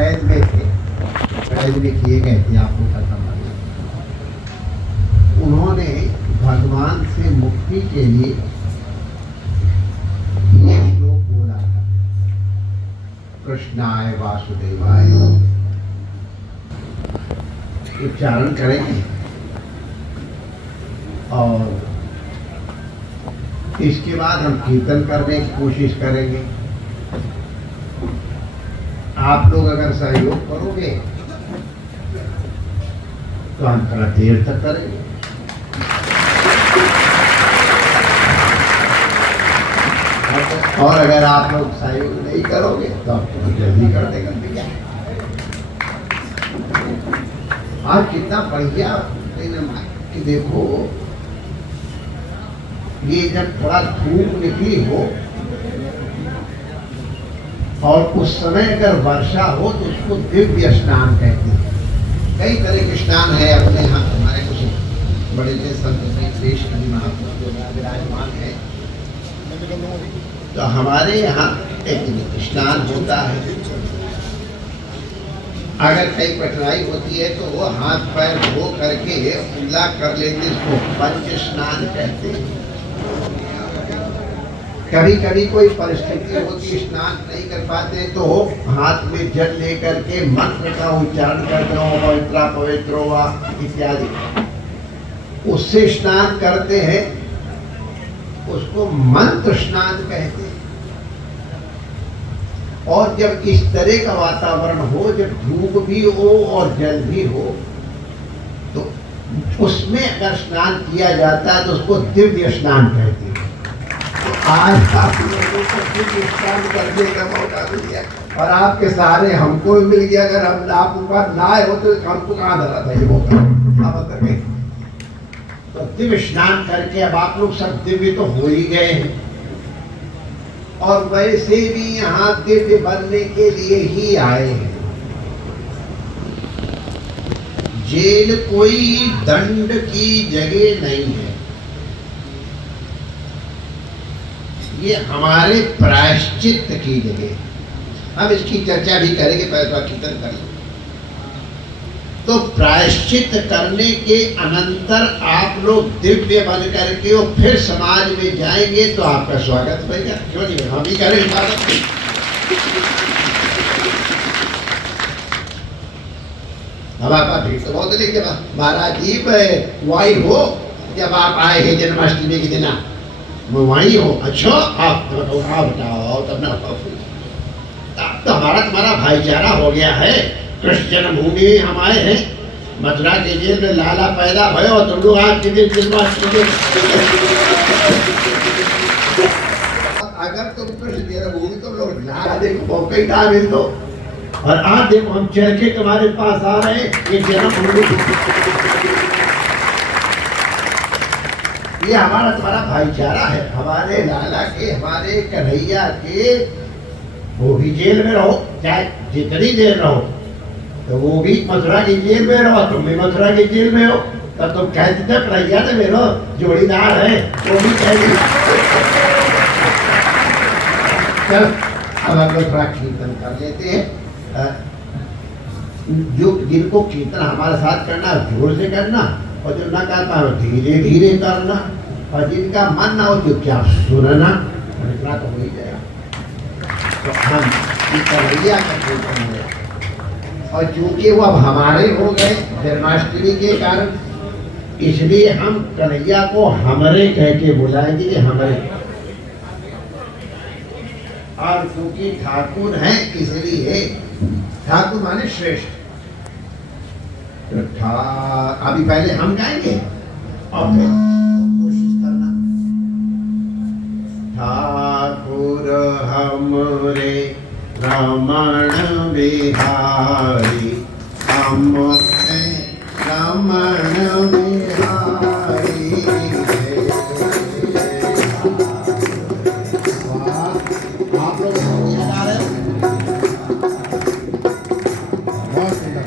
कैद में थे, कैद में किए गए थे, आपको पता लगा। उन्होंने भगवान से मुक्ति के लिए ये श्लोक बोला था, कृष्णाय वासुदेवाय। उच्चारण करेंगे और इसके बाद हम कीर्तन करने की कोशिश करेंगे। आप लोग अगर सहयोग करोगे तो हम थोड़ा देर तक करेंगे, और अगर आप लोग सहयोग नहीं करोगे तो आप जल्दी कर देगा। आज कितना बढ़िया कि देखो, ये जब थोड़ा धूप निकली हो और उस समय अगर वर्षा हो तो उसको दिव्य स्नान कहते हैं। कई तरह के स्नान है अपने यहाँ, हमारे कुछ बड़े से संत श्रेष्ठ महापुरुष विराजमान है, तो हमारे यहाँ एक स्नान होता है। अगर कई कठिनाई होती है तो वो हाथ पैर धो करके कुल्ला कर लेते, इसको पंच स्नान कहते हैं। कभी कभी कोई परिस्थिति होती, स्नान नहीं कर पाते तो हाथ में जल लेकर के मंत्र का उच्चारण करते हो, पवित्रा पवित्रो वा इत्यादि, उससे स्नान करते हैं, उसको मंत्र स्नान कहते हैं। और जब इस तरह का वातावरण हो, जब धूप भी हो और जल भी हो, तो उसमें अगर स्नान किया जाता है तो उसको दिव्य स्नान कहते हैं। तो आज आप लोगों को दिव्य स्नान करने का मौका मिल गया, और आपके सहारे हमको भी मिल गया। अगर हम आपके पास ना आए हो तो हमको कहाँ धरा था ये मौका। आप अंदर गए तो दिव्य स्नान करके अब आप लोग सब दिव्य तो हो ही गए हैं, और वैसे भी यहाँ दिव्य बनने के लिए ही आए हैं। जेल कोई दंड की जगह नहीं है, ये हमारे प्रायश्चित की जगह। हम इसकी चर्चा भी करेंगे, पहले कीर्तन कर लें। तो प्रायश्चित करने के अनंतर आप लोग दिव्य बन करके और फिर समाज में जाएंगे तो आपका स्वागत होगा। क्यों नहीं, हम भी करेंगे स्वागत। अब आप भीड़ तो बहुत लेके महाराज जी वही हो, जब आप आए हैं जन्माष्टमी के दिन वही हो। अच्छा आप बताओ तब ना, तो हमारा भाईचारा हो गया है। कृष्ण जन्मभूमि हम आए हैं, मथुरा के जेल में लाला पैदा भयो, तुम लोग आज के दिन जन्माष्टमी। अगर तुम कृष्ण जन्मभूमि तुम लोग लाला देखो मौका ही ना मिल दो, और आज देखो हम चल के तुम्हारे पास आ रहे हैं, ये जन्मभूमि ये हमारा तुम्हारा भाईचारा है। हमारे लाला के, हमारे कन्हैया के, वो भी जेल में रहो, चाहे जितनी देर रहो, तो वो भी मथुरा की जेल में रहो, तुम भी मथुरा की जेल में हो, तब तुम कहते थे कन्हैया ने मेरा जोड़ीदार है, वो भी कहेगी। अब हम लोग थोड़ा कीर्तन कर लेते हैं। जो जिनको कीर्तन हमारे साथ करना जोर से करना, और जो ना करता है धीरे धीरे करना, और जिनका मन ना हो चुपचाप सुनना, इतना तो हो ही जाएगा। तो हम कन्हैया का कीर्तन है, और चूंकि वो अब हमारे हो गए जन्माष्टमी के कारण, इसलिए हम कन्हैया को हमरे कह के बुलाएंगे, हमरे। और क्योंकि ठाकुर हैं इसलिए, ठाकुर माने श्रेष्ठ। अभी पहले हम गाएंगे और फिर कोशिश करना। ठाकुर हमरे रमण बिहारी, हमरे रमण बिहारी। आप लोग गा रहे हैं, बहुत सुंदर।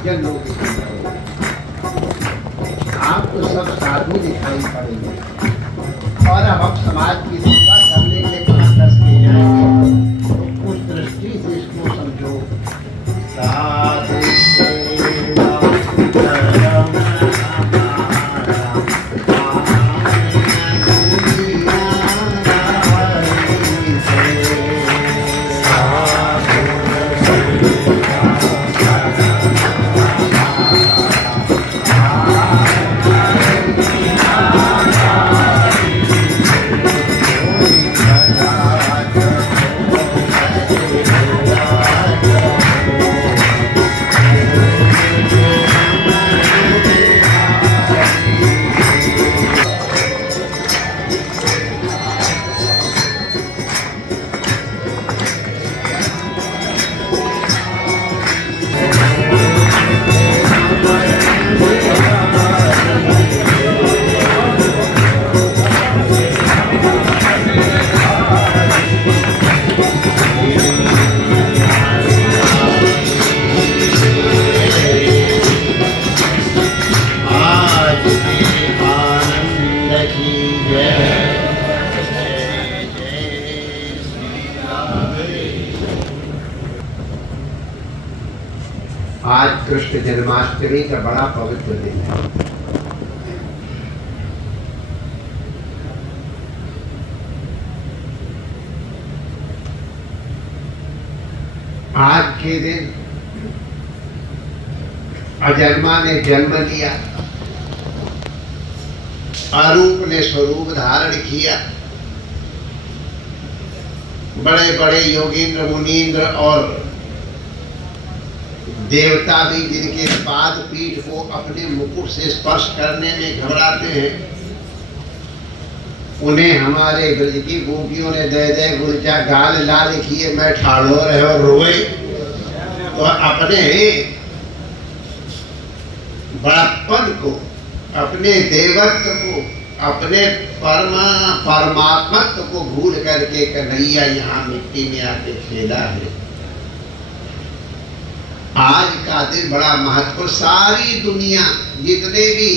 सज्जन लोग इकट्ठा हुए। आपको सब साधु दिखाई पड़ेंगे और अब हम समाज की सेवा करने के लिए कहाँ दस के जाएंगे। तो उस दृष्टि से इसको समझो। साधु आज कृष्ण जन्माष्टमी का बड़ा पवित्र दिन है। आज के दिन अजन्मा ने जन्म लिया, अरूप ने स्वरूप धारण किया। बड़े बड़े योगींद्र मुनींद्र और देवता भी जिनके पाद पीठ को अपने मुकुट से स्पर्श करने में घबराते हैं, उन्हें हमारे ब्रज की गोपियों ने दे दे गुलचा गाल लाल किए मैं ठाड़ो रहे और रोए। तो अपने बड़प्पन को, अपने देवत्व को, अपने परमात्मत्व को भूल करके कन्हैया यहाँ मिट्टी में आके खेला है। आज का दिन बड़ा महत्वपूर्ण, सारी दुनिया जितने भी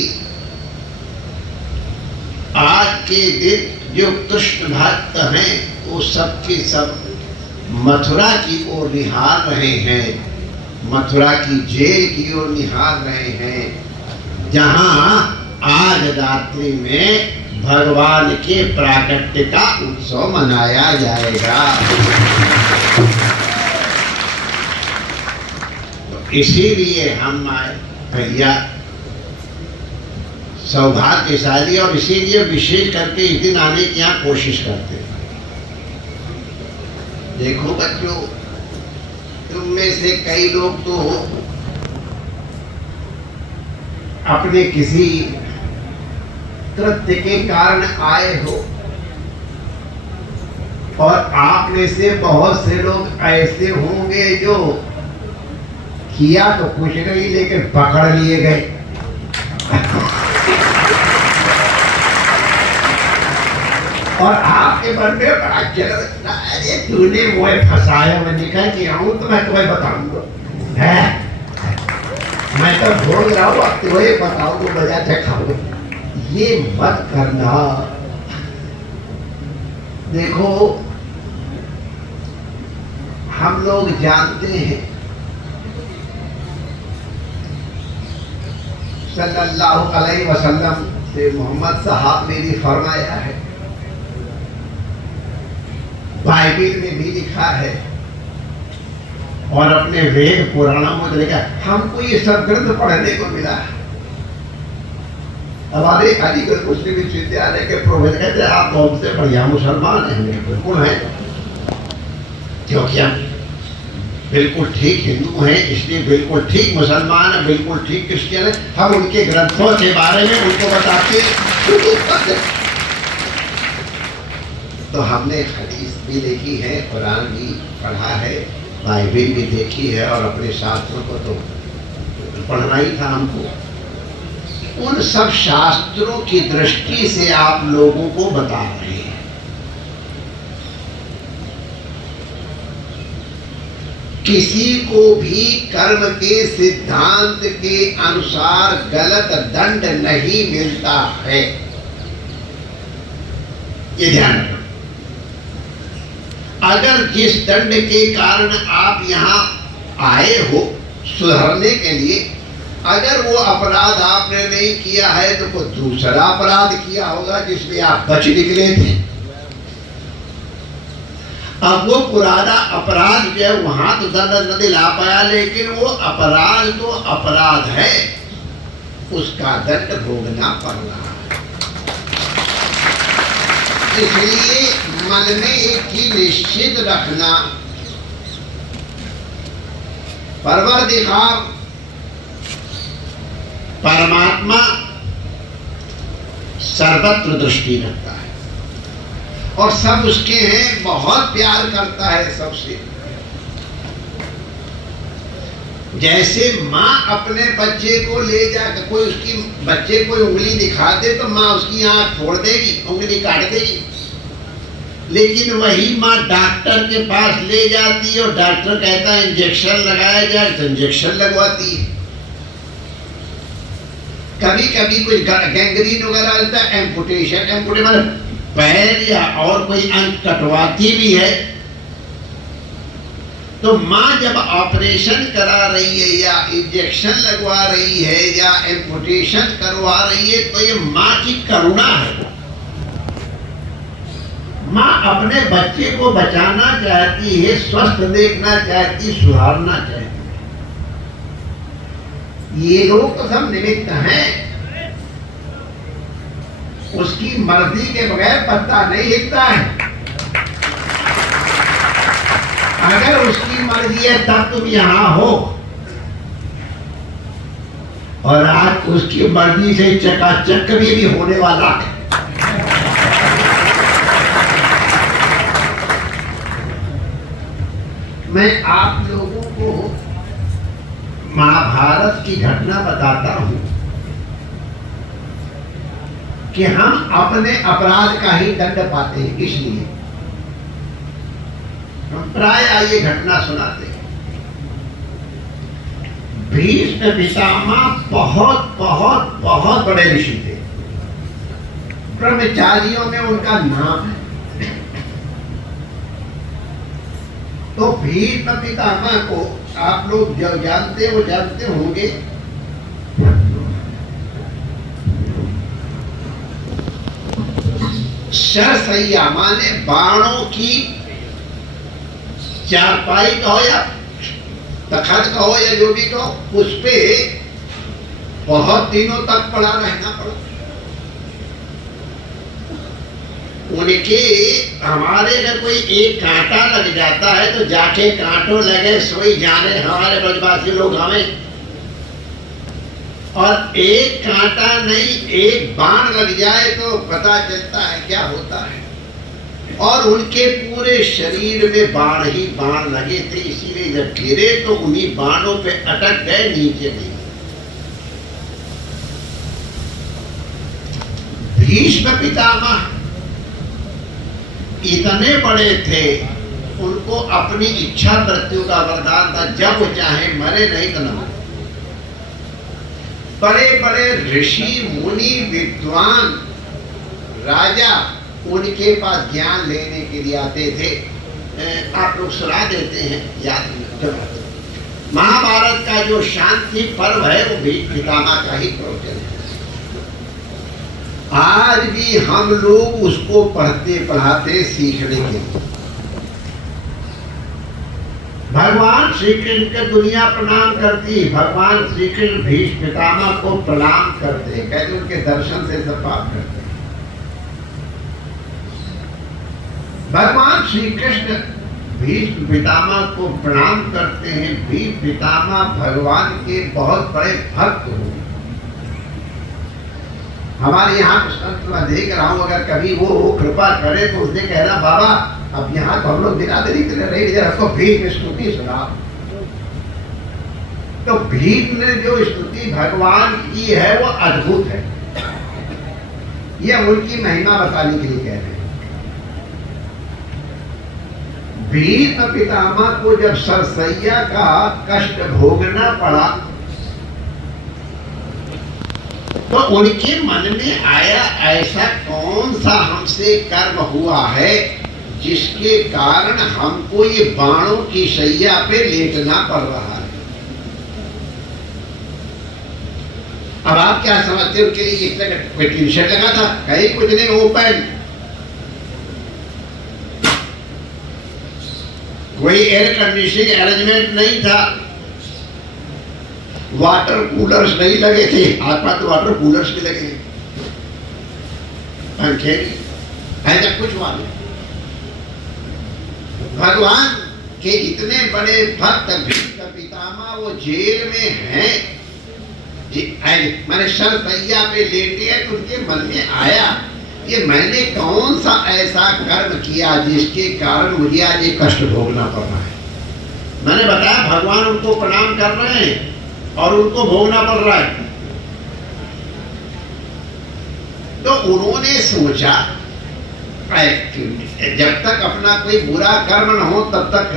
आज के दिन जो कृष्ण भक्त हैं वो सबके सब मथुरा की ओर निहार रहे हैं, मथुरा की जेल की ओर निहार रहे हैं, जहां आज रात्रि में भगवान के प्राकट्य का उत्सव मनाया जाएगा। इसीलिए हम आए भैया सौभाग्यशाली, और इसीलिए विशेष करके इस दिन आने की यहाँ कोशिश करते हैं। देखो बच्चों, तुम में से कई लोग तो अपने किसी कृत्य के कारण आए हो, और आप में से बहुत से लोग ऐसे होंगे जो किया तो कुछ नहीं लेकिन पकड़ लिए गए। और आपके मन में बड़ा चल, अरे तूने मुझे फंसाया, मैं निकल के आऊं तो मैं तुम्हें बताऊंगा है, मैं तो भोग रहा हूं, अब तुम्हें बताऊंगा बजा चखाऊंगा। ये मत करना। देखो हम लोग जानते हैं सल्लल्लाहु अलैहि वसल्लम से मोहम्मद साहब ने भी फरमाया है, बाइबिल में भी लिखा है और अपने वेद पुराणों में लिखा। हमको ये सब ग्रंथ पढ़ने को मिला। हमारे अलीगढ़ मुस्लिम विश्वविद्यालय के प्रोफेसर कहते हैं आप बहुत से बढ़िया मुसलमान हैं। बिल्कुल हैं, क्योंकि हम बिल्कुल ठीक हिंदू हैं, इसलिए बिल्कुल ठीक मुसलमान हैं, बिल्कुल ठीक क्रिश्चियन हैं। हम उनके ग्रंथों के बारे में उनको बताते तो हमने हदीस भी देखी है, कुरान भी पढ़ा है, बाइबिल भी देखी है, और अपने शास्त्रों को तो पढ़ना ही था हमको। उन सब शास्त्रों की दृष्टि से आप लोगों को बता रहे हैं। किसी को भी कर्म के सिद्धांत के अनुसार गलत दंड नहीं मिलता है, ये ध्यान रखना। अगर जिस दंड के कारण आप यहां आए हो सुधरने के लिए, अगर वो अपराध आपने नहीं किया है तो कोई दूसरा अपराध किया होगा जिसमें आप बच निकले थे। अब वो पुराना अपराध जो है वहां तो दंड न दिला पाया, लेकिन वो अपराध तो अपराध है, उसका दंड भोगना पड़ रहा है। इसलिए मन में एक चीज निश्चित रखना, परवरदिगार परमात्मा सर्वत्र दृष्टि रखता है और सब उसके हैं, बहुत प्यार करता है सबसे। जैसे माँ अपने बच्चे को ले जाकर, कोई उसकी बच्चे को उंगली दिखा दे तो माँ उसकी आंख फोड़ देगी, उंगली काट देगी। लेकिन वही माँ डॉक्टर के पास ले जाती है और डॉक्टर कहता है इंजेक्शन लगाया जाए तो इंजेक्शन लगवाती है। कभी कभी कोई गैंग्रीन वगैरह होता है, एम्पुटेशन मतलब पैर या और कोई अंग कटवाती भी है। तो माँ जब ऑपरेशन करा रही है या इंजेक्शन लगवा रही है या एम्पुटेशन करवा रही है तो ये माँ की करुणा है। माँ अपने बच्चे को बचाना चाहती है, स्वस्थ देखना चाहती, सुधारना चाहती। ये लोग तो सब निमित्त हैं, उसकी मर्जी के बगैर पत्ता नहीं हिलता है। अगर उसकी मर्जी है तब तुम यहां हो, और आज उसकी मर्जी से चकाचक भी होने वाला है। मैं आप लोगों को महाभारत की घटना बताता हूं कि हम अपने अपराध का ही दंड पाते हैं, इसलिए हम प्राय ये घटना सुनाते हैं। भीष्म पितामह बहुत बहुत बहुत बड़े ऋषि थे, ब्रह्मचारियों में उनका नाम है। तो भीष्म पितामह को आप लोग जो जानते वो जानते होंगे, शरसैया माने बाणों की चारपाई कहो या तखत कहो या जो भी कहो, उस पे बहुत दिनों तक पड़ा रहना पड़ा। उनके हमारे अगर कोई एक कांटा लग जाता है तो जाके कांटों लगे सोई जाने हमारे ब्रजवासी लोग हमें, और एक कांटा नहीं एक बाण लग जाए तो पता चलता है क्या होता है। और उनके पूरे शरीर में बाण ही बाण लगे थे, इसीलिए जब गिरे तो उन्हीं बाणों पे अटक गए, नीचे नहीं। भीष्म पितामह इतने बड़े थे, उनको अपनी इच्छा मृत्यु का वरदान था, जब वो चाहे मरे नहीं तो न मरे। बड़े बड़े ऋषि मुनि विद्वान राजा उनके पास ज्ञान लेने के लिए आते थे। आप लोग सुना देते हैं, याद महाभारत का जो शांति पर्व है वो भीष्म पितामह का ही प्रवचन है। आज भी हम लोग उसको पढ़ते पढ़ाते सीखने के लिए। भगवान श्री कृष्ण के दुनिया प्रणाम करती, भगवान श्री कृष्ण भीष्म पितामह को प्रणाम करते, कहते उनके दर्शन से सब पाप करते। भगवान श्री कृष्ण भीष्म पितामह को प्रणाम करते हैं। भीष्म पितामह भगवान के बहुत बड़े भक्त हुए। हमारे यहाँ संत मैं देख रहा हूँ, अगर कभी वो कृपा करे तो उसने कहना बाबा अब यहाँ तो हम लोग बिरादरी के लिए रह रहे, तो भीष्म स्तुति सुना। तो भीष्म ने जो स्तुति भगवान की है वो अद्भुत है, ये उनकी महिमा बताने के लिए कह रहे हैं। भीष्म पितामह को जब सरसैया का कष्ट भोगना पड़ा तो उनके मन में आया ऐसा कौन सा हमसे कर्म हुआ है जिसके कारण हमको ये बाणों की शैया पे लेटना पड़ रहा है। अब आप क्या समझते हो उनके लिए इस तरह कोई टी शर्ट लगा था? कहीं कुछ नहीं, ओपन। कोई एयर कंडीशनिंग अरेंजमेंट नहीं था, वाटर कूलर्स नहीं लगे थे। आसपास तो वाटर कूलर्स भी लगे थे, पंखे ऐसा कुछ हुआ नहीं। भगवान के इतने बड़े भक्त भीष्म पितामह वो जेल में हैं, मैंने सरसैया पे लेटे हैं, तो उनके मन में आया कि मैंने कौन सा ऐसा कर्म किया जिसके कारण मुझे आज ये कष्ट भोगना पड़ रहा है। मैंने बताया भगवान उनको प्रणाम कर रहे हैं और उनको भोगना पड़ रहा है। तो उन्होंने सोचा जब तक अपना कोई बुरा कर्म न हो तब तक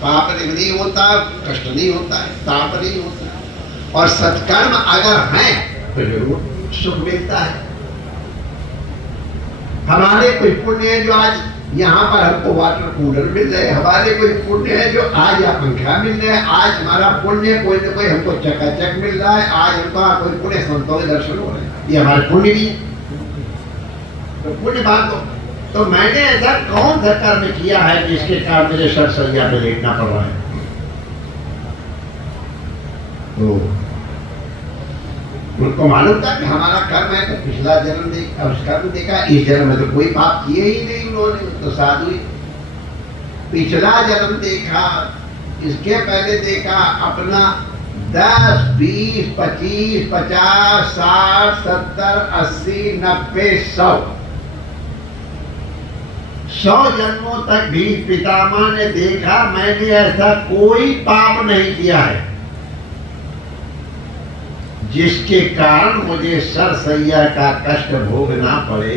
पाप नहीं होता, कष्ट नहीं होता है, ताप नहीं होता। और सत्कर्म अगर है तो जरूर सुख मिलता है। हमारे कोई पुण्य है जो आज यहाँ पर हमको वाटर कूलर मिल रहे हैं, हमारे कोई पुण्य है जो आज यहाँ पंखा मिल रहा है, आज हमारा पुण्य कोई न कोई हमको चकाचक मिल रहा है, आज हमको कोई पुण्य संतों के दर्शन हो रहे हैं, ये हमारे पुण्य भी है। तो पुण्य बात तो मैंने ऐसा कौन सा कर्म किया है जिसके कारण मुझे सरसैया पे लेटना पड़ रहा है। तो उनको मालूम था कि हमारा कर्म है, तो पिछला जन्म देखा, उस कर्म देखा, इस जन्म में तो कोई पाप किए ही नहीं उन्होंने, तो साधु। पिछला जन्म देखा, इसके पहले देखा अपना 10, 20, 25, 50, 60, 70, 80, 90, 100 जन्मों तक भी पितामह ने देखा मैंने ऐसा कोई पाप नहीं किया है जिसके कारण मुझे सरसैया का कष्ट भोगना पड़े।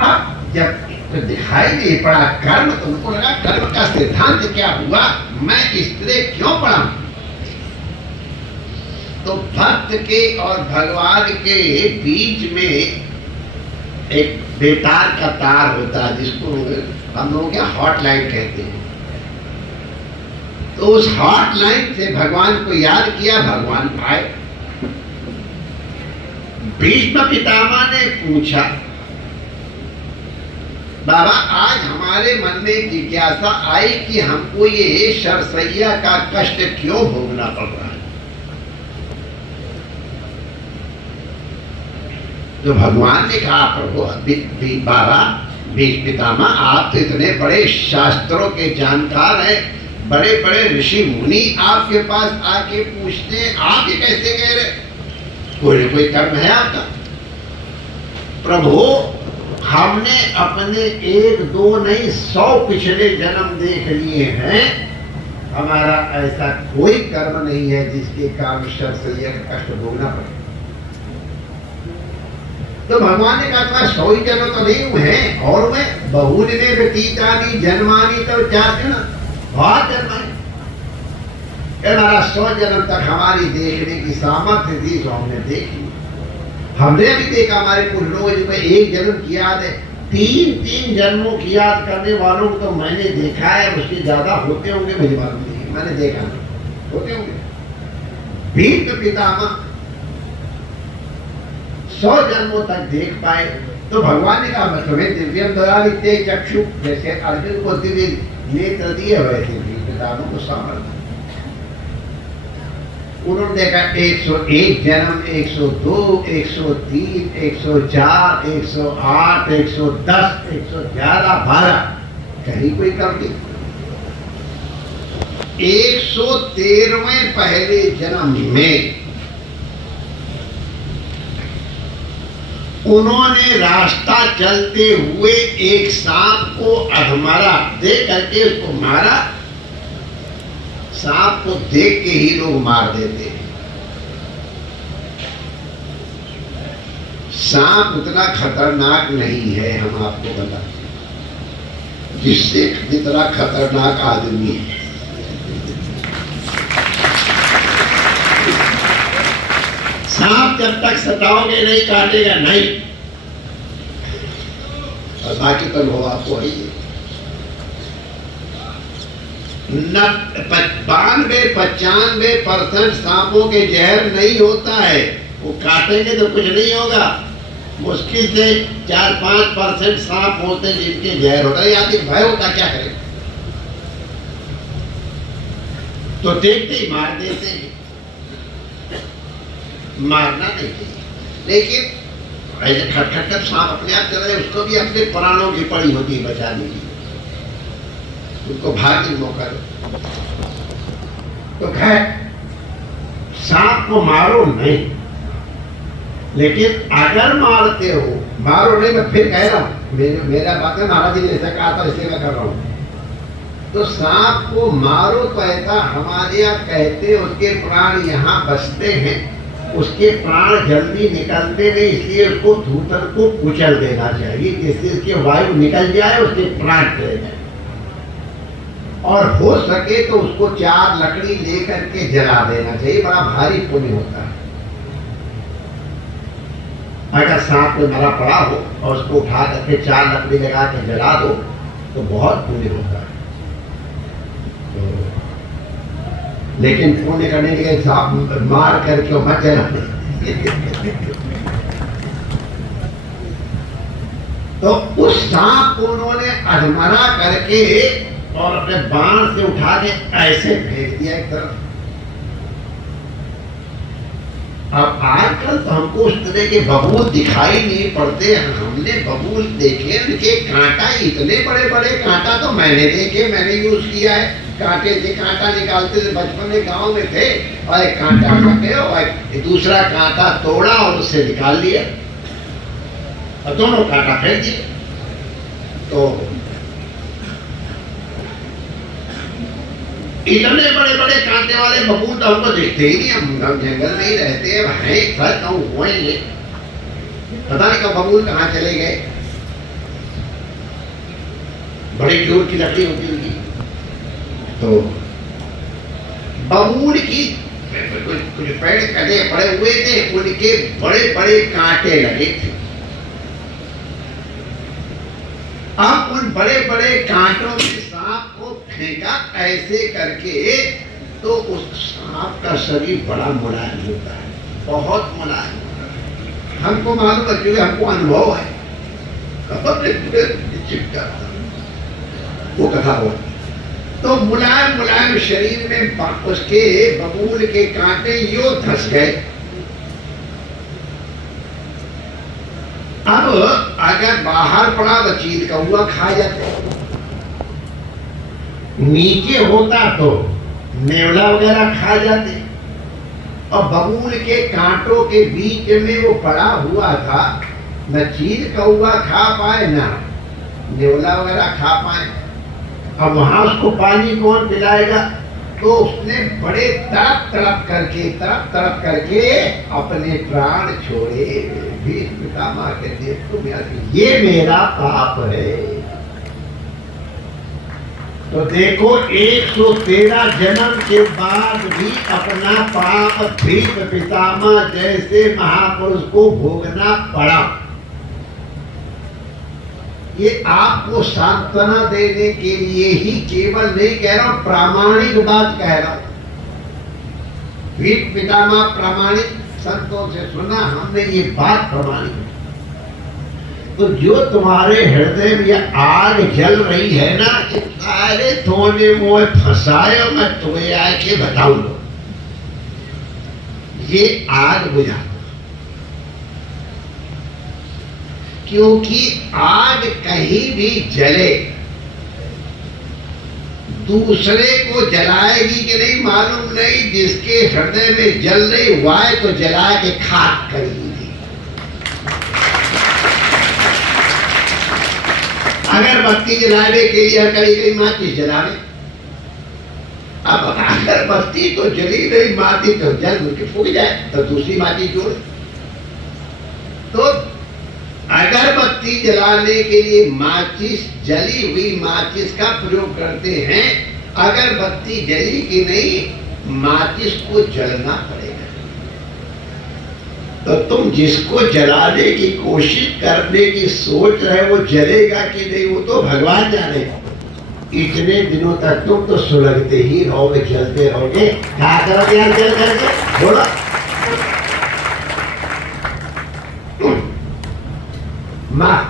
अब जब तो दिखाई नहीं पड़ा कर्म, तो उनको लगा कर्म का सिद्धांत क्या हुआ, मैं इस तरह क्यों पड़ा। तो भक्त के और भगवान के बीच में एक बेतार का तार होता है जिसको हम लोग क्या हॉटलाइन कहते हैं। तो उस हॉटलाइन से भगवान को याद किया, भगवान आए। भीष्म पितामह ने पूछा बाबा आज हमारे मन में जिज्ञासा आई कि हमको ये सरसैया का कष्ट क्यों भोगना पड़ रहा है। तो भगवान ने कहा प्रभु बाबा भीष्म पितामह आप तो इतने बड़े शास्त्रों के जानकार हैं, बड़े बड़े ऋषि मुनि आपके पास आके पूछते हैं, आप ये कैसे कह रहे, कोई न कोई कर्म है आपका। प्रभु हमने अपने 1, 2 नहीं 100 पिछले जन्म देख लिए हैं, हमारा ऐसा कोई कर्म नहीं है जिसके कारण सरसैया का कष्ट भोगना पड़े। तो भगवान ने कहा तुम्हारा 100 जन्म तो नहीं हुए हैं, और मैं बहुने व्यतीतानि जन्मानि तो चाहते ना, बहुत जन्म है। हमारा 100 जन्म तक हमारी देखने की सामर्थ्य थी, तो हमने देखी। हमने भी देखा हमारे पूर्वज में एक जन्म की याद है, 3 जन्मों की याद करने वालों को तो मैंने देखा है, उसके ज्यादा होते होंगे मुझे मालूम नहीं, मैंने देखा होते होंगे। भीष्म पितामह 100 जन्मों तक देख पाए। तो भगवान ने कहा मैं तुम्हें दिव्यम ददामि चक्षु, जैसे अर्जुन को दिव्य नेत्र दिए वैसे भीष्म पितामह को सामर्थ्य। उन्होंने देखा 101 जन्म, 102, 103, 104, 108, 110, 111, 12, कहीं कोई कम नहीं। 113वें पहले जन्म में उन्होंने रास्ता चलते हुए एक सांप को अधमरा देख करके उसको मारा। सांप को देख के ही लोग मार देते हैं। सांप उतना खतरनाक नहीं है, हम आपको बताते हैं, जिससे जितना खतरनाक आदमी है। सांप जब तक सताओगे नहीं काटेगा नहीं, और बाकी तो अनुभव आपको है। 92-95% सांपों के जहर नहीं होता है, वो काटेंगे तो कुछ नहीं होगा। मुश्किल से 4-5% सांप होते हैं जिनके जहर होता है, आदमी भय होता क्या करे, तो देखते ही मार देते हैं। मारना नहीं चाहिए, लेकिन ऐसे खटखट कर सांप अपने आप चला जाए, उसको भी अपने प्राणों की पड़ी होती है बचाने की, उनको भागने मौका दो। तो खैर सांप को मारो नहीं, लेकिन अगर मारते हो, मारो नहीं, मैं फिर कह रहा हूं, मेरा बात है, महाराज जी ने ऐसा कहा था इसलिए मैं कर रहा हूं। तो सांप को मारो तो ऐसा हमारे यहाँ कहते, उसके प्राण यहाँ बचते हैं, उसके प्राण जल्दी निकलते नहीं, इसलिए उसको धूतर को कुचल देना चाहिए, जिससे उसकी वायु निकल जाए, उसके प्राण चले जाए। और हो सके तो उसको 4 लकड़ी लेकर के जला देना चाहिए, बड़ा भारी पुण्य होता है। अगर सांप में मरा पड़ा हो और उसको उठा करके 4 लकड़ी लगा के जला दो तो बहुत पुण्य होता है। तो लेकिन पुण्य करने के लिए सांप मार करके मत जलाना। तो उस सांप को उन्होंने अधमरा करके और अपने बाण से उठा के ऐसे फेंक दिया एक तरफ। अब आजकल तो हमको उस तरह के बबूल दिखाई नहीं पड़ते। हमने बबूल देखे, उनके कांटा इतने बड़े बड़े कांटा तो मैंने देखे, मैंने यूज किया है। कांटे से कांटा निकालते थे, बचपन में गांव में थे, और एक कांटा पकड़े और दूसरा कांटा तोड़ा और उससे निकाल लिया और दोनों कांटा फेंक दिए। तो इतने बड़े बड़े कांटे वाले बबूल तो हमको देखते ही नहीं, हम जंगल में ही रहते हैं, सर कहूँ होएंगे, पता नहीं कब बबूल कहाँ चले गए। बड़ी जोर की लकड़ी होती होगी। तो बबूल की कुछ पेड़ कटे पड़े हुए थे, उनके बड़े बड़े कांटे लगे थे। अब उन बड़े बड़े कांटों में सांप को फेंका ऐसे करके, तो उस सांप का शरीर बड़ा मुलायम होता है, बहुत मुलायम होता है। हमको मालूम है क्योंकि हमको अनुभव है, चिपका वो कथा हो। तो मुलायम मुलायम शरीर में उसके बबूल के कांटे यो धस गए। अब अगर बाहर पड़ा तो चील कौआ खा जाते, नीचे होता तो नेवला वगैरह खा जाते, और बबूल के कांटों के बीच में वो पड़ा हुआ था, न चील कौआ खा पाए न नेवला वगैरह खा पाए। अब वहां उसको पानी कौन पिलाएगा? तो उसने बड़े तड़प तड़प करके अपने प्राण छोड़े। भीष्म पितामह कहते तुम ये मेरा पाप है। तो देखो 113 जन्म के बाद भी अपना पाप भीष्म पितामह जैसे महापुरुष को भोगना पड़ा। ये आपको सांत्वना देने के लिए ही केवल नहीं कह रहा हूं, प्रामाणिक बात कह रहा हूं। भीष्म पितामह प्रामाणिक संतों से सुना हमने, ये बात प्रमाणिक। तो जो तुम्हारे हृदय में ये आग जल रही है ना, सारे तोने मोए फंसाए, मैं तुम्हें आके बताऊं, ये आग बुझा। क्योंकि आग कहीं भी जले दूसरे को जलाएगी कि नहीं मालूम नहीं। जिसके हृदय में जल रही वाय तो जला के खाक करेगी। अगरबत्ती जलाने के लिए कहीं कहीं माचिस जलावे। अब अगरबत्ती तो जली नहीं, माचिस तो जल के फूक जाए तो दूसरी माचिस जोड़े। तो अगरबत्ती जलाने के लिए माचिस, जली हुई माचिस का प्रयोग करते हैं। अगरबत्ती जली कि नहीं, माचिस को जलना पड़ेगा। तो तुम जिसको जलाने की कोशिश करने की सोच रहे वो जलेगा कि नहीं वो तो भगवान जाने। इतने दिनों तक तुम तो सुलगते ही रहोगे, जलते रहोगे। क्या करोगे यार जल करके, बोलो। माँ,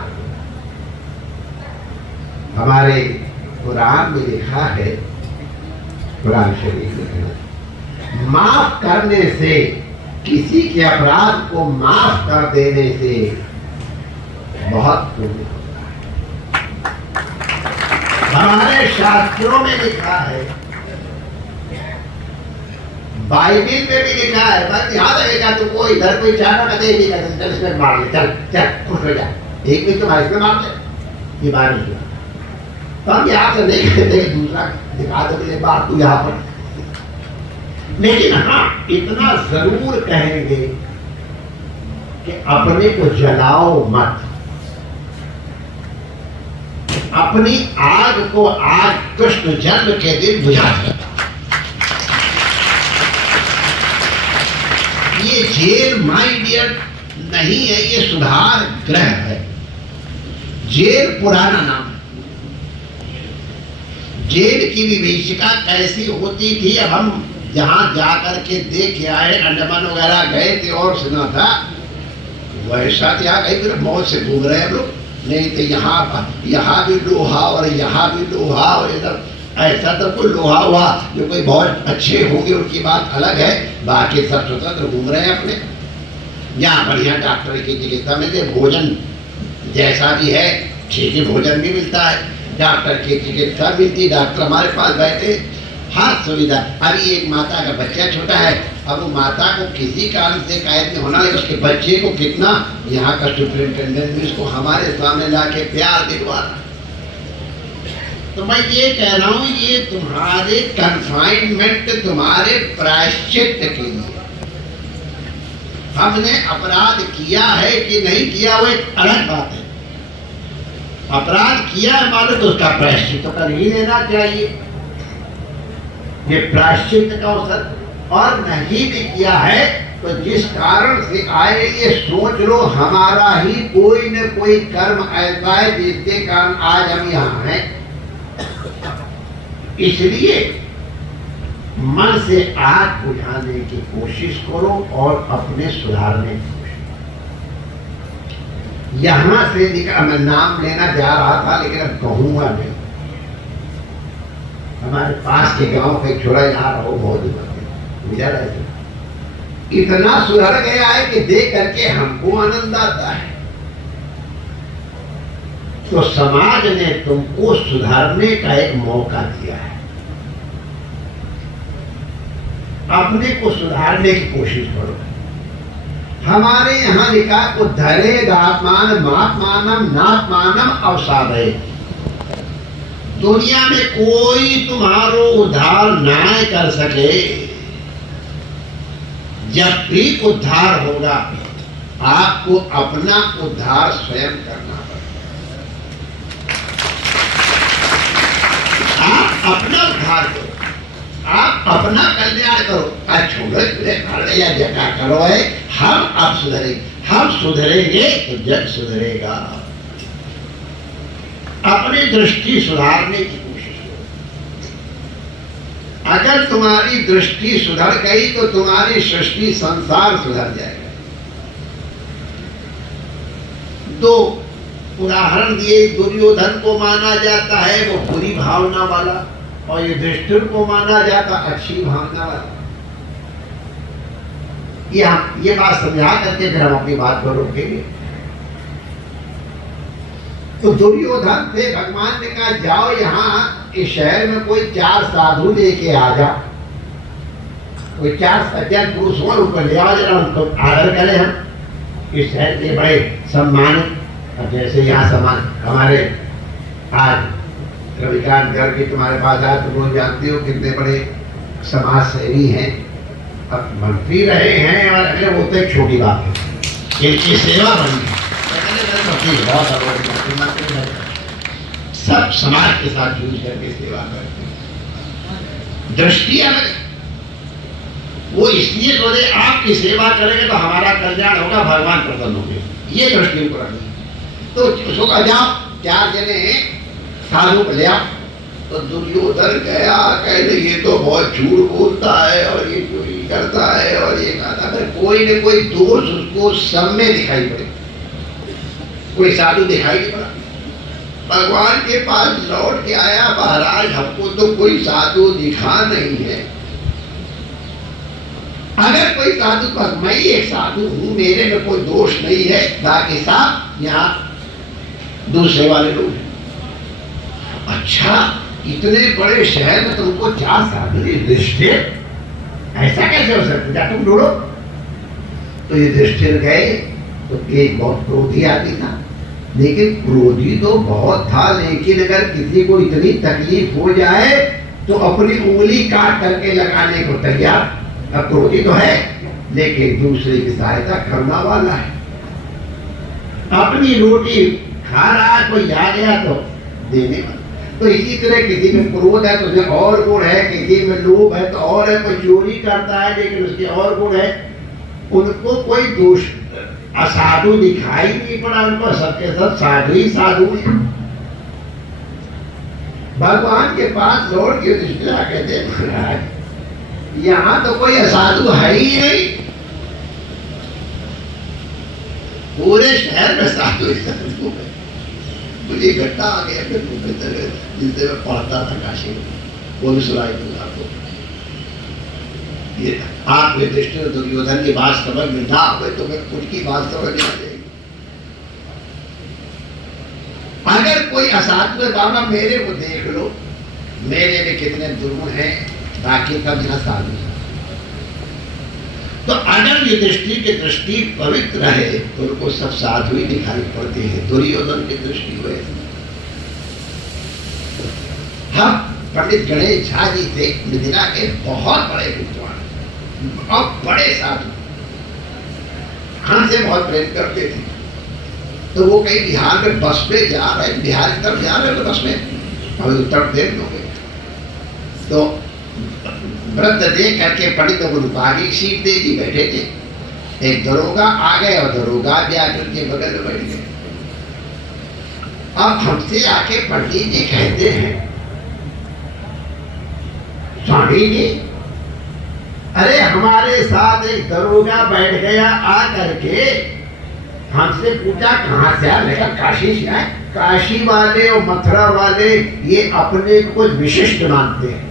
हमारे कुरान में लिखा है, कुरान शरीफ में, माफ करने से, किसी के अपराध को माफ कर देने से बहुत पुण्य होता है। हमारे शास्त्रों में लिखा है, बाइबिल में भी लिखा है, बस याद रखेगा। तुमको इधर कोई चाहना का देख नहीं, चल इसमें मार ले, चल चल खुश हो जा। एक भी तुम्हारे इसमें मार ले, ये बार नहीं हुआ। तो हम यहाँ से नहीं कहते, दूसरा दिखा दो बात तू यहाँ पर। लेकिन हाँ, इतना जरूर कहेंगे कि अपने को जलाओ मत। अपनी आग को आज कृष्ण जन्म के दिन बुझा दो। ये जेल माय डियर नहीं है, ये सुधार गृह है। जेल पुराना नाम है। जेल की विभीषिका कैसी होती थी, अब हम जहां जाकर के देख आए, अंडमान वगैरह गए थे और सुना था, वैसा यहाँ कहीं फिर मौत से घूम रहे हैं हम लोग। नहीं तो यहाँ भी लोहा और यहाँ भी लोहा, और इधर ऐसा तो कोई लोहा हुआ जो कोई बहुत अच्छे होंगे उनकी बात अलग है, बाकी सब स्वतंत्र घूम रहे हैं अपने। यहाँ बढ़िया डॉक्टर की चिकित्सा मिलती, भोजन जैसा भी है ठीक ही भोजन भी मिलता है, डॉक्टर की चिकित्सा मिलती, डॉक्टर हमारे पास बैठे, हर सुविधा। अभी एक माता का बच्चा छोटा है, अब वो माता को किसी कारण से कैद में होना, लेकिन उसके बच्चे को कितना यहाँ का सुपरिंटेंडेंट भी उसको हमारे सामने लाके प्यार दिलवा। तो मैं ये कह रहा हूँ, ये तुम्हारे कन्फाइनमेंट, तुम्हारे प्रायश्चित के लिए। हमने अपराध किया है कि नहीं किया वो एक अलग बात है। अपराध किया है मानो तो उसका प्रायश्चित तो कर ही लेना चाहिए, ये प्रायश्चित का अवसर। और नहीं भी किया है तो जिस कारण से आए, ये सोच लो हमारा ही कोई न कोई कर्म ऐसा है जिसके कारण आज हम यहाँ हैं। इसलिए मन से आग बुझाने की कोशिश करो और अपने सुधारने की कोशिश। यहां से निकल, मैं नाम लेना जा रहा था लेकिन अब कहूंगा नहीं। हमारे पास के गांव का एक छोरा यहाँ रहो, बहुत गुजर है, इतना सुधर गया है कि देख करके हमको आनंद आता है। तो समाज ने तुमको सुधारने का एक मौका दिया है, अपने को सुधारने की कोशिश करो। हमारे यहाँ लिखा उद्धरेदात्मान महात्मानम नात्मानम अवसादय। दुनिया में कोई तुम्हारो उद्धार ना कर सके। जब भी उद्धार होगा आपको अपना उद्धार स्वयं करना पड़ेगा। आप अपना उद्धार करो, आप अपना कल्याण करो। छोड़ो या जगह करो है, हम अब सुधरेंगे। हम सुधरेंगे तो जग सुधरेगा। अपनी दृष्टि सुधारने की कोशिश करो। अगर तुम्हारी दृष्टि सुधर गई तो तुम्हारी सृष्टि संसार सुधर जाएगा। दो उदाहरण दिए, दुर्योधन को माना जाता है वो बुरी भावना वाला, और युधिष्ठिर को माना जाता अच्छी भावना वाला। ये बात समझा करके फिर हम अपनी बात को रोकेंगे। तो दुर्योधन से भगवान ने कहा जाओ यहाँ इस शहर में कोई 4 साधु लेके आ जाओ, कोई 4 सज्जन पुरुष हो, उनको ले आओ, जरा उनको आदर करें। हम इस शहर के बड़े सम्मानित, अब जैसे यहाँ सम्मान हमारे आज रविकांत गर्ग की तुम्हारे पास आए, तुम लोग जानते हो कितने बड़े समाज सेवी हैं, अब मंत्री रहे हैं और अगले बोलते एक छोटी बात है, इनकी सेवा बनी है। प्रति बहुत अवहेलना, सब समाज के साथ जूझ करके सेवा करते हैं। दृष्टि अलग, वो इसलिए बोले आपकी सेवा करेंगे तो हमारा कल्याण होगा, भगवान प्रसन्न होंगे, ये दृष्टि को रखनी। तो उसको कहा जाओ 4 जने साधु को ले आओ। तो दुर्योधन गया, कहते ये तो बहुत झूठ बोलता है और ये चोरी करता है और ये कहता है, कोई न कोई दोष उसको सब में दिखाई पड़े, कोई साधु दिखाई नहीं पड़ा। भगवान के पास लौट के आया, महाराज हमको तो कोई साधु दिखा नहीं है, अगर कोई साधु पास, मैं एक साधु हूं, मेरे में कोई दोष नहीं है, बाकी साहब यहाँ दूसरे वाले लोग हैं। अच्छा, इतने बड़े शहर में तुमको 4 साधु युधिष्ठिर, ऐसा कैसे हो सकता है, तुम ढूंढो। तो युधिष्ठिर गए, तो एक बहुत क्रोधी आदमी था, लेकिन क्रोधी तो बहुत था, लेकिन अगर किसी को इतनी तकलीफ हो जाए तो अपनी उंगली काट करके लगाने को तैयार। अब क्रोधी तो है, लेकिन दूसरे की सहायता करना वाला है। अपनी रोटी खा रहा, कोई आ गया तो देने वाला। तो इसी तरह किसी में क्रोध है तो उसमें और गुण है, किसी में लोभ है तो और है, कोई चोरी करता है लेकिन उसके और गुण है। उनको कोई दोष असाधु दिखाई नहीं पड़ा, उनको सबके सब साधु ही साधु है। भगवान के पास लौट के दृष्टिया कहते महाराज यहाँ तो कोई असाधु है ही नहीं, पूरे शहर में साधु ही साधु है। मुझे घटना आ गया जिससे मैं पढ़ता था काशी में, वो भी सुनाई दूंगा आपको। ये आप युधिष्ठिर दुर्योधन की बात समझ में ना आए तो मैं उनकी बात समझ में आ जाएगी। अगर कोई असाधु है, बाबा मेरे को देख लो, मेरे में कितने दुर्गुण हैं, बाकी का बिना साधु है। तो अगर युधिष्ठिर की दृष्टि पवित्र है तो उनको सब साधु ही दिखाई पड़ते हैं। दुर्योधन की दृष्टि हुए। हम पंडित गणेश झा जी थे, मिथिला के बहुत बड़े विद्वान और बड़े साधु, हमसे बहुत प्रेम करते थे। तो वो कहीं बिहार में बस पे जा रहे, बिहार की तरफ जा रहे तो बस में हमें उत्तर प्रदेश हो गए। तो वृद्ध दे करके पंडित गुरुपागी सीट दे दी, बैठे थे। एक दरोगा आ गए और दरोगा भी आकर के बगल में बैठ गए। अब हमसे आके पंडित जी कहते हैं, स्वामी जी अरे हमारे साथ एक दरोगा बैठ गया, आ करके हमसे पूछा कहाँ से आए, काशी से आए। काशी वाले और मथुरा वाले ये अपने को विशिष्ट मानते हैं,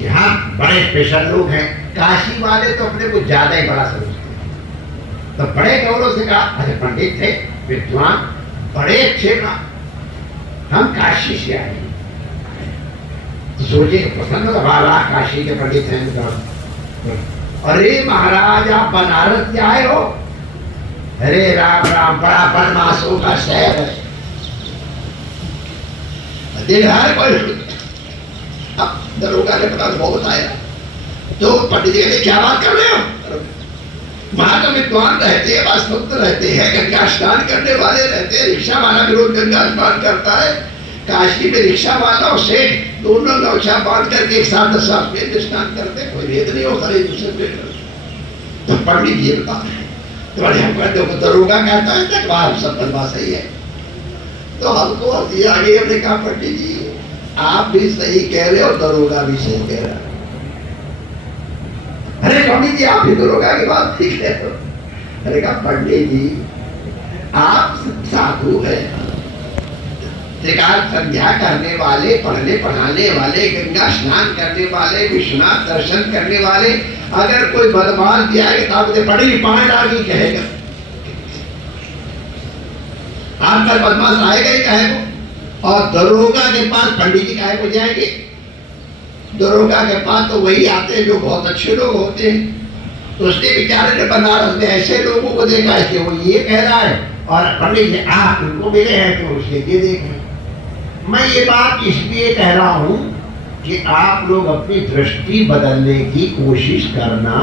यहाँ बड़े स्पेशल लोग हैं। काशी वाले तो अपने को ज्यादा ही बड़ा समझते हैं। तो बड़े गौरव से कहा, अरे पंडित थे, विद्वान, बड़े अच्छे का, हम काशी से आए। तो सोचे प्रसन्न वाला काशी के पंडित हैं। अरे महाराज आप बनारस से आए हो? अरे राम राम, बड़ा बदमाशों का शहर है। दरोगा ने पता वो बताया। तो पंडित जी ने क्या बात कर रहे हो? वहां तो विद्वान रहते हैं, वास्तव रहते हैं, गंगा स्नान करने वाले रहते हैं। रिक्शा वाला भी रोज गंगा स्नान करता है। काशी में रिक्शा वाला और सेठ दोनों गौछा बांध करके एक साथ 10 में स्नान करते हैं, कोई भेद नहीं होता एक दूसरे पे। तो पंडित जी बता रहे हैं, तो बड़े हम कहते हो दरोगा कहता है तक बाहर सब बदमाश सही है। तो हमको हंसी आ गई। हमने कहा पंडित जी आप भी सही कह रहे हो, दरोगा भी सही कह रहा है। अरे पंडित जी आप भी दरोगा की बात ठीक है। अरे कहा पंडित जी आप साधु है, त्रिकाल संध्या करने वाले, पढ़ने पढ़ाने वाले, गंगा स्नान करने वाले, विश्वनाथ दर्शन करने वाले, अगर कोई बदमाश भी आएगा तो आप पढ़ी पांच आगे कहेगा, आपका बदमाश आएगा ही कहेगा। और दरोगा के पास पंडित जी काहे को जाएंगे? दरोगा के पास तो वही आते हैं जो बहुत अच्छे लोग होते हैं। तो उसने बेचारे ने बनारस में ऐसे लोगों को देखा है कि वो ये कह रहा है और पंडित जी आप उनको मिले हैं तो उसके ये देख रहे। मैं ये बात इसलिए कह रहा हूं कि आप लोग अपनी दृष्टि बदलने की कोशिश करना।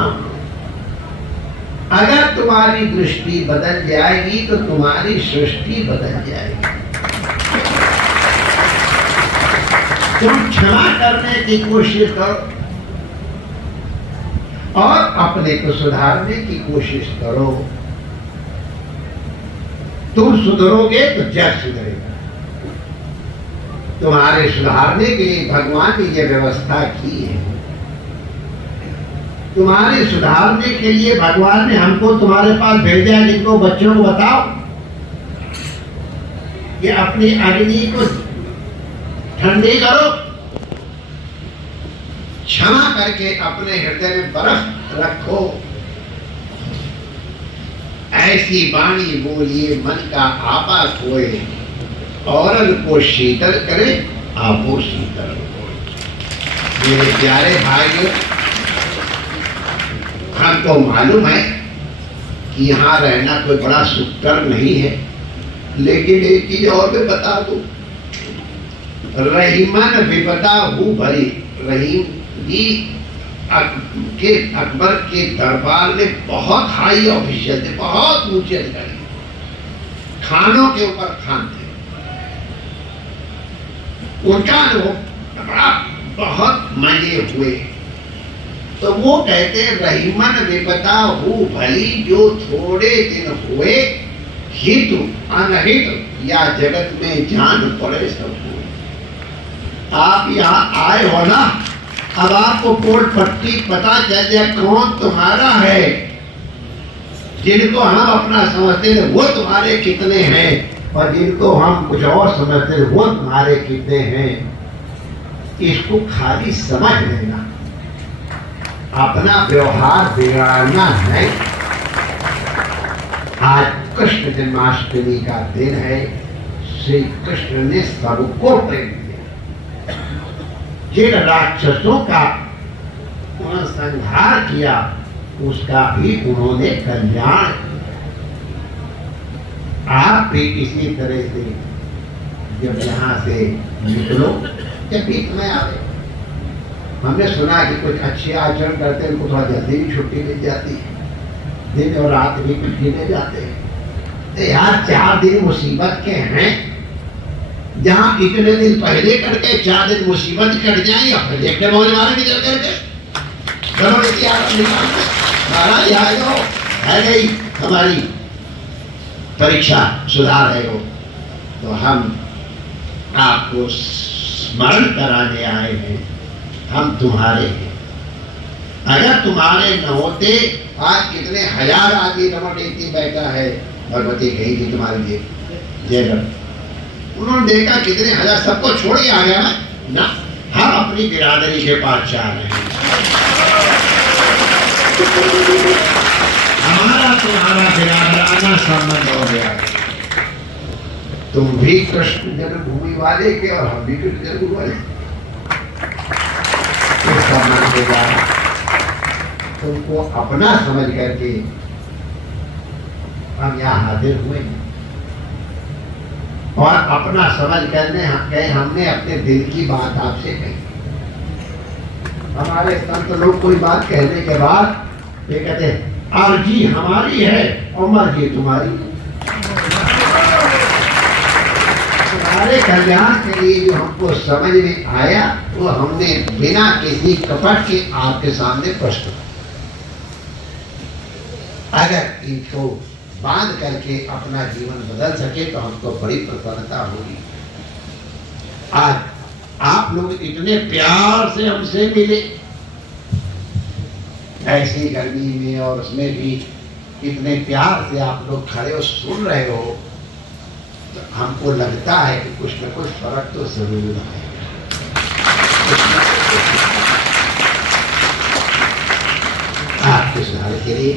अगर तुम्हारी दृष्टि बदल जाएगी तो तुम्हारी सृष्टि बदल जाएगी। तुम क्षमा करने की कोशिश करो और अपने को सुधारने की कोशिश करो। तुम सुधरोगे तो जग सुधरेगा। तुम्हारे सुधारने के लिए भगवान ने यह व्यवस्था की है। तुम्हारे सुधारने के लिए भगवान ने हमको तुम्हारे पास भेजा है। जिनको बच्चों को बताओ कि अपनी अग्नि को ठंडी करो, क्षमा करके अपने हृदय में बर्फ रखो, ऐसी वाणी बोलिए मन का आपा खोए, और को शीतल करे आपो शीतल हो। मेरे प्यारे भाइयों, हमको मालूम है कि यहाँ रहना कोई बड़ा सुखकर नहीं है, लेकिन एक चीज और भी बता दूं, रहीमन विपदा हूँ भरी। रहीम जी के अकबर के दरबार में बहुत हाई ऑफिशियल थे, बहुत ऊंचे अधिकारी, खानों के ऊपर खान थे। उनका अनुभव बड़ा बहुत मजे हुए। तो वो कहते रहीमन विपदा हूँ भली, जो थोड़े दिन हुए हित अनहित या जगत में जान पड़े सब हो। आप यहाँ आए हो ना, अब आपको पोल पट्टी पता चल जाए कौन तुम्हारा है। जिनको हम अपना समझते थे वो तुम्हारे कितने हैं, और जिनको हम कुछ और समझते थे वो तुम्हारे कितने हैं। इसको खाली समझ लेना, अपना व्यवहार बिगाड़ना नहीं। आज कृष्ण जन्माष्टमी का दिन है। श्री कृष्ण ने सबको प्रेम दिया। जिन राक्षसों का उन्होंने संहार किया उसका भी उन्होंने कल्याण किया। आप भी इसी तरह से जब यहाँ से निकलो, जब भी तुम्हें आवे, हमने सुना कि कुछ अच्छे आचरण करते हैं उनको थोड़ा जल्दी भी छुट्टी मिल जाती है, दिन और रात भी कुछ गिने जाते हैं। तो यार 4 दिन मुसीबत के हैं, जहाँ इतने दिन पहले करके 4 दिन मुसीबत कट जाए, या फिर देखते मौज मारेंगे चल करके। चलो महाराज आ जाओ, है गई हमारी परीक्षा, सुधार है वो। तो हम आपको स्मरण कराने आए हैं, हम तुम्हारे हैं। अगर तुम्हारे न होते, आज कितने हजार आदमी रमण रीति बैठा है, भगवती कही थी तुम्हारे लिए जयगढ़, उन्होंने देखा कितने हजार, सबको छोड़ के आ गया ना। हम अपनी बिरादरी के पास जा रहे हैं। हमारा तुम्हारा बिरादराना संबंध हो गया। तुम भी कृष्ण जन्मभूमि वाले के और हम भी कृष्ण जन्मभूमि वाले। संबंध के बाद तुमको अपना समझ करके हम यहाँ हाजिर हुए और अपना समझ करने गए। हमने अपने दिल की बात आपसे कही। हमारे संत लोग कोई बात कहने के बाद ये कहते हैं अर्जी हमारी है और मर्जी तुम्हारी। हमारे कल्याण के लिए जो हमको समझ में आया वो हमने बिना किसी कपट के आपके सामने प्रस्तुत। अगर इनको बांध करके अपना जीवन बदल सके तो हमको बड़ी प्रसन्नता होगी। आज आप लोग इतने प्यार से हमसे मिले, ऐसी गर्मी में और उसमें भी इतने प्यार से आप लोग खड़े हो सुन रहे हो, तो हमको लगता है कि कुछ न कुछ फर्क तो जरूर है। आपके सुधार के लिए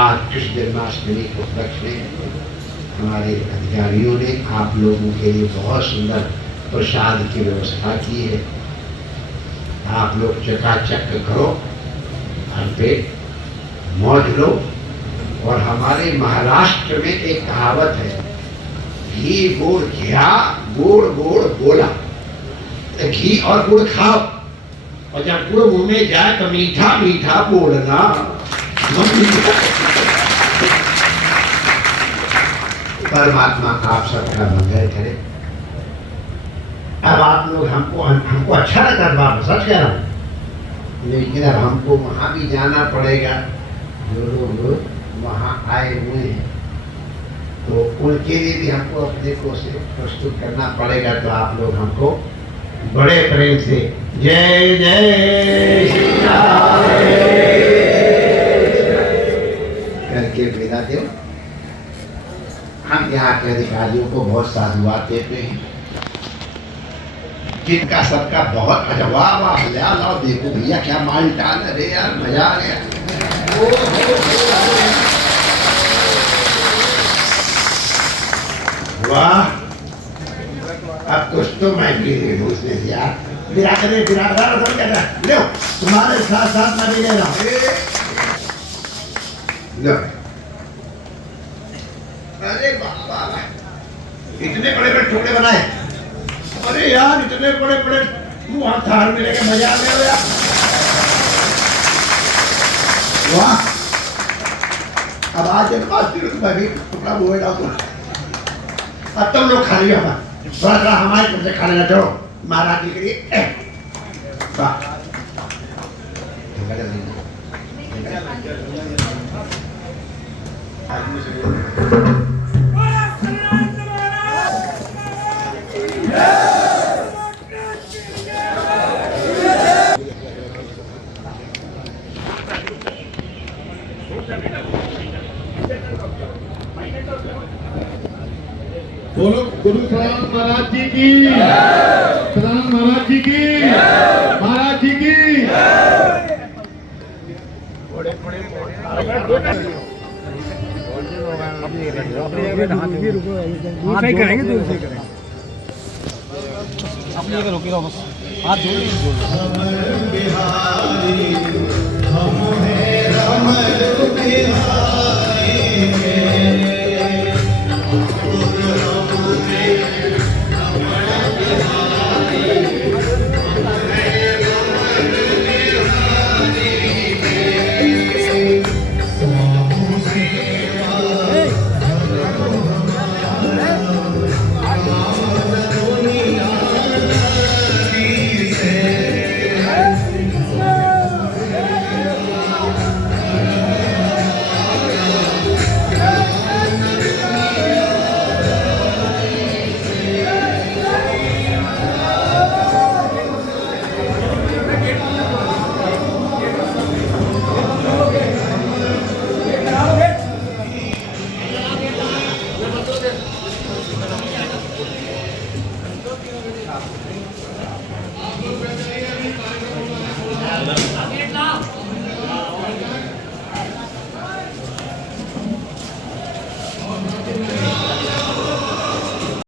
आज कृष्ण जन्माष्टमी के उपलक्ष्य में हमारे अधिकारियों ने आप लोगों के लिए बहुत सुंदर प्रसाद की व्यवस्था की है। आप लोग चकाचक करो, हर पेट मौज लो। और हमारे महाराष्ट्र में एक कहावत है, घी गुड़ घिया गुड़ गुड़ बोला। तो घी और गुड़ खाओ और जब गुड़ मुंह में जाए तो मीठा मीठा बोलना। परमात्मा आप सबका मंगल करे। अब आप लोग हमको अच्छा लगा बात, सच कह रहा हूँ, लेकिन अब हमको वहाँ भी जाना पड़ेगा। जो लोग वहाँ आए हुए हैं तो उनके लिए भी हमको अपने को से प्रस्तुत करना पड़ेगा। तो आप लोग हमको बड़े प्रेम से जय जय श्री राम करके विदा दो। हम यहाँ के अधिकारियों को बहुत साधुवाद देते हैं, जिनका सबका बहुत अजवाब लाओ। देखो भैया क्या माल टाल, अरे यार मजा आ गया। वाह, अब कुछ तो मैं भी उसने दिया। बिरादर लो, तुम्हारे साथ साथ मैं भी ले रहा हूँ। लो, अरे बाबा, इतने बड़े बड़े टुकड़े बनाए। अरे यार, इतने बड़े बड़े वहां थाल में लेके मजा आ गया। वाह, अब आज एक बात मैं भी टुकड़ा मुँह में डाल। अब तुम लोग खा लिया, थोड़ा थोड़ा हमारे तरफ से खाने लगा। चलो महाराज जी के लिए। बोलो गुरु सलाम महाराज जी की, सलाम महाराज जी की, महाराज जी की। दूर से करेंगे, दूर से करेंगे। अपने का रोके रहो बस, हाथ जोड़।